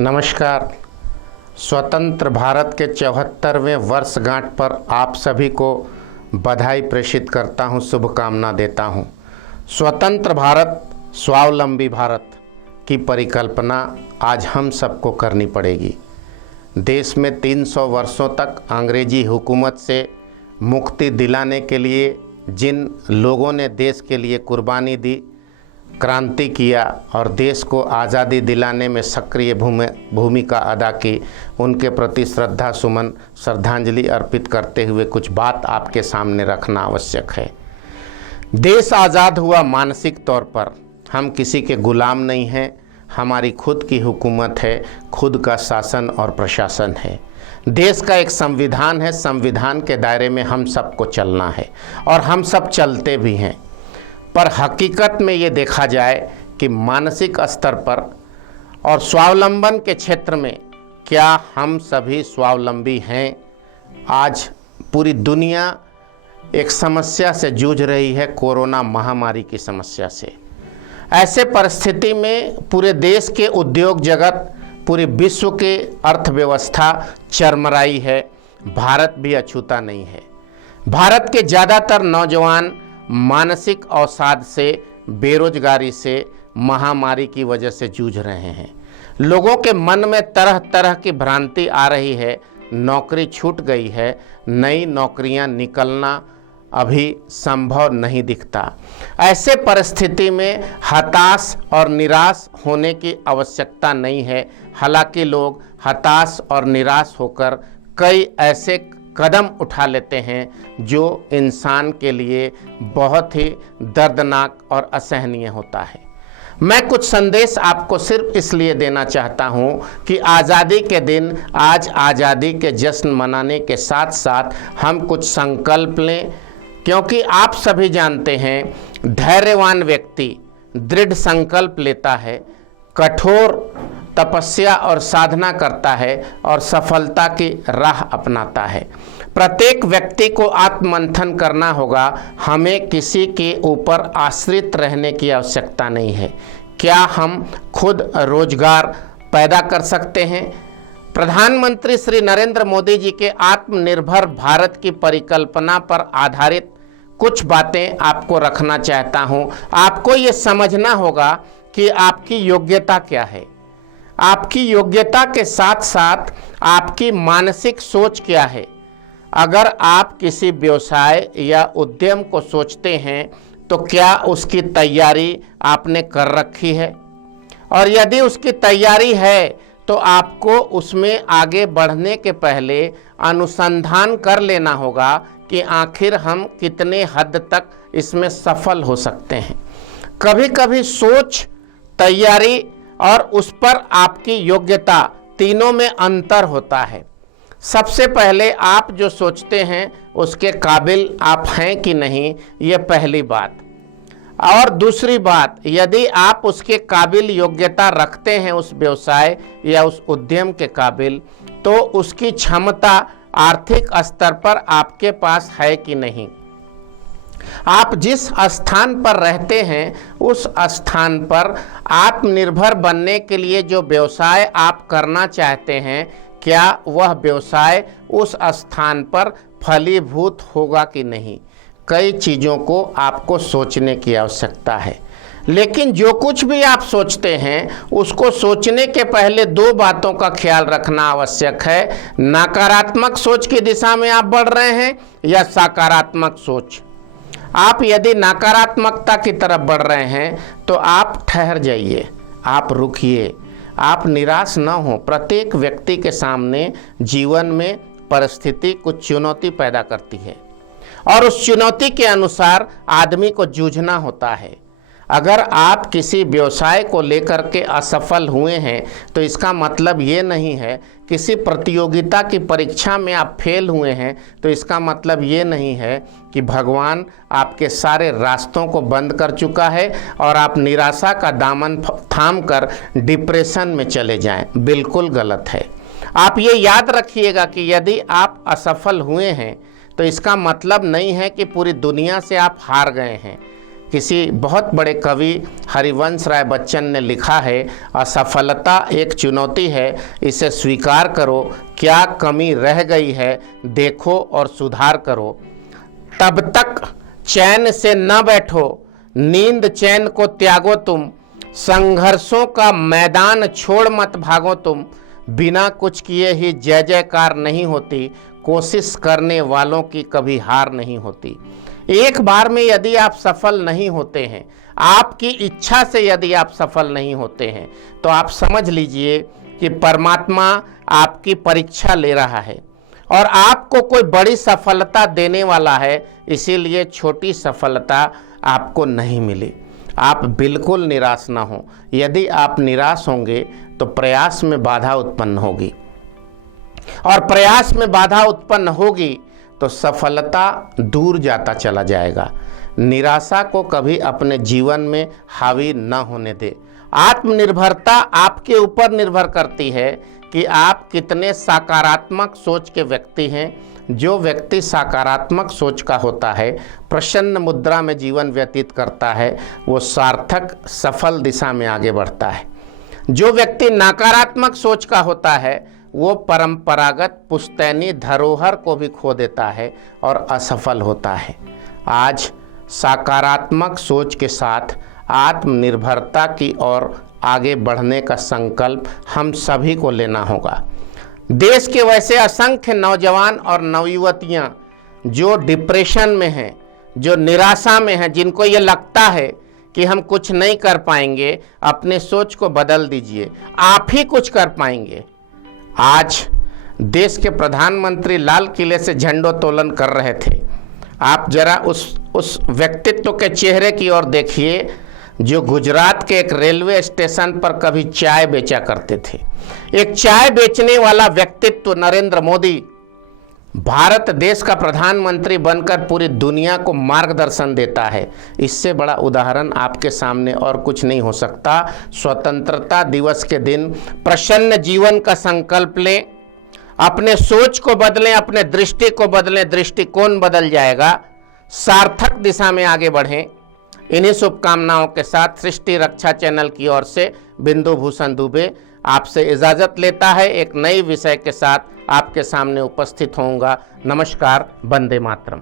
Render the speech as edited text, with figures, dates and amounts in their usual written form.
नमस्कार। स्वतंत्र भारत के 74वें वर्षगांठ पर आप सभी को बधाई प्रेषित करता हूं, शुभकामना देता हूं। स्वतंत्र भारत, स्वावलंबी भारत की परिकल्पना आज हम सबको करनी पड़ेगी। देश में 300 वर्षों तक अंग्रेजी हुकूमत से मुक्ति दिलाने के लिए जिन लोगों ने देश के लिए कुर्बानी दी, क्रांति किया और देश को आज़ादी दिलाने में सक्रिय भूमिका अदा की, उनके प्रति श्रद्धा सुमन श्रद्धांजलि अर्पित करते हुए कुछ बात आपके सामने रखना आवश्यक है। देश आज़ाद हुआ मानसिक तौर पर, हम किसी के गुलाम नहीं हैं। हमारी खुद की हुकूमत है, खुद का शासन और प्रशासन है। देश का एक संविधान है, संविधान के दायरे में हम सबको चलना है और हम सब चलते भी हैं। पर हकीकत में ये देखा जाए कि मानसिक स्तर पर और स्वावलंबन के क्षेत्र में क्या हम सभी स्वावलंबी हैं? आज पूरी दुनिया एक समस्या से जूझ रही है, कोरोना महामारी की समस्या से। ऐसे परिस्थिति में पूरे देश के उद्योग जगत, पूरे विश्व के अर्थव्यवस्था चरमराई है। भारत भी अछूता नहीं है। भारत के ज़्यादातर नौजवान मानसिक अवसाद से, बेरोजगारी से, महामारी की वजह से जूझ रहे हैं। लोगों के मन में तरह तरह की भ्रांति आ रही है। नौकरी छूट गई है, नई नौकरियां निकलना अभी संभव नहीं दिखता। ऐसे परिस्थिति में हताश और निराश होने की आवश्यकता नहीं है। हालांकि लोग हताश और निराश होकर कई ऐसे कदम उठा लेते हैं जो इंसान के लिए बहुत ही दर्दनाक और असहनीय होता है। मैं कुछ संदेश आपको सिर्फ इसलिए देना चाहता हूं कि आज़ादी के दिन, आज आज़ादी के जश्न मनाने के साथ साथ हम कुछ संकल्प लें, क्योंकि आप सभी जानते हैं धैर्यवान व्यक्ति दृढ़ संकल्प लेता है, कठोर तपस्या और साधना करता है और सफलता की राह अपनाता है। प्रत्येक व्यक्ति को आत्ममंथन करना होगा। हमें किसी के ऊपर आश्रित रहने की आवश्यकता नहीं है। क्या हम खुद रोजगार पैदा कर सकते हैं? प्रधानमंत्री श्री नरेंद्र मोदी जी के आत्मनिर्भर भारत की परिकल्पना पर आधारित कुछ बातें आपको रखना चाहता हूं। आपको ये समझना होगा कि आपकी योग्यता क्या है। आपकी योग्यता के साथ साथ आपकी मानसिक सोच क्या है। अगर आप किसी व्यवसाय या उद्यम को सोचते हैं तो क्या उसकी तैयारी आपने कर रखी है? और यदि उसकी तैयारी है तो आपको उसमें आगे बढ़ने के पहले अनुसंधान कर लेना होगा कि आखिर हम कितने हद तक इसमें सफल हो सकते हैं। कभी कभी सोच, तैयारी और उस पर आपकी योग्यता, तीनों में अंतर होता है। सबसे पहले आप जो सोचते हैं उसके काबिल आप हैं कि नहीं, ये पहली बात। और दूसरी बात, यदि आप उसके काबिल योग्यता रखते हैं, उस व्यवसाय या उस उद्यम के काबिल, तो उसकी क्षमता आर्थिक स्तर पर आपके पास है कि नहीं। आप जिस स्थान पर रहते हैं उस स्थान पर आत्मनिर्भर बनने के लिए जो व्यवसाय आप करना चाहते हैं, क्या वह व्यवसाय उस स्थान पर फलीभूत होगा कि नहीं। कई चीज़ों को आपको सोचने की आवश्यकता है। लेकिन जो कुछ भी आप सोचते हैं उसको सोचने के पहले दो बातों का ख्याल रखना आवश्यक है। नकारात्मक सोच की दिशा में आप बढ़ रहे हैं या सकारात्मक सोच। आप यदि नकारात्मकता की तरफ बढ़ रहे हैं तो आप ठहर जाइए, आप रुकिए, आप निराश न हो। प्रत्येक व्यक्ति के सामने जीवन में परिस्थिति कुछ चुनौती पैदा करती है और उस चुनौती के अनुसार आदमी को जूझना होता है। अगर आप किसी व्यवसाय को लेकर के असफल हुए हैं तो इसका मतलब ये नहीं है, किसी प्रतियोगिता की परीक्षा में आप फेल हुए हैं तो इसका मतलब ये नहीं है कि भगवान आपके सारे रास्तों को बंद कर चुका है और आप निराशा का दामन थाम कर डिप्रेशन में चले जाएं। बिल्कुल गलत है। आप ये याद रखिएगा कि यदि आप असफल हुए हैं तो इसका मतलब नहीं है कि पूरी दुनिया से आप हार गए हैं। किसी बहुत बड़े कवि हरिवंश राय बच्चन ने लिखा है, असफलता एक चुनौती है, इसे स्वीकार करो, क्या कमी रह गई है देखो और सुधार करो। तब तक चैन से न बैठो, नींद चैन को त्यागो तुम, संघर्षों का मैदान छोड़ मत भागो तुम, बिना कुछ किए ही जय जयकार नहीं होती, कोशिश करने वालों की कभी हार नहीं होती। एक बार में यदि आप सफल नहीं होते हैं, आपकी इच्छा से यदि आप सफल नहीं होते हैं, तो आप समझ लीजिए कि परमात्मा आपकी परीक्षा ले रहा है और आपको कोई बड़ी सफलता देने वाला है, इसीलिए छोटी सफलता आपको नहीं मिली। आप बिल्कुल निराश ना हो। यदि आप निराश होंगे तो प्रयास में बाधा उत्पन्न होगी, और प्रयास में बाधा उत्पन्न होगी तो सफलता दूर जाता चला जाएगा। निराशा को कभी अपने जीवन में हावी न होने दे। आत्मनिर्भरता आपके ऊपर निर्भर करती है कि आप कितने सकारात्मक सोच के व्यक्ति हैं। जो व्यक्ति सकारात्मक सोच का होता है, प्रसन्न मुद्रा में जीवन व्यतीत करता है, वो सार्थक सफल दिशा में आगे बढ़ता है। जो व्यक्ति नकारात्मक सोच का होता है, वो परंपरागत पुश्तैनी धरोहर को भी खो देता है और असफल होता है। आज सकारात्मक सोच के साथ आत्मनिर्भरता की ओर आगे बढ़ने का संकल्प हम सभी को लेना होगा। देश के वैसे असंख्य नौजवान और नवयुवतियां जो डिप्रेशन में हैं, जो निराशा में हैं, जिनको ये लगता है कि हम कुछ नहीं कर पाएंगे, अपने सोच को बदल दीजिए, आप ही कुछ कर पाएंगे। आज देश के प्रधानमंत्री लाल किले से झंडोत्तोलन कर रहे थे। आप जरा उस व्यक्तित्व के चेहरे की ओर देखिए जो गुजरात के एक रेलवे स्टेशन पर कभी चाय बेचा करते थे। एक चाय बेचने वाला व्यक्तित्व नरेंद्र मोदी भारत देश का प्रधानमंत्री बनकर पूरी दुनिया को मार्गदर्शन देता है। इससे बड़ा उदाहरण आपके सामने और कुछ नहीं हो सकता। स्वतंत्रता दिवस के दिन प्रसन्न जीवन का संकल्प लें, अपने सोच को बदलें, अपने दृष्टि को बदलें, दृष्टिकोण बदल जाएगा, सार्थक दिशा में आगे बढ़ें। इन्हीं शुभकामनाओं के साथ सृष्टि रक्षा चैनल की ओर से बिंदु भूषण दुबे आपसे इजाज़त लेता है। एक नई विषय के साथ आपके सामने उपस्थित होऊंगा। नमस्कार, वंदे मातरम।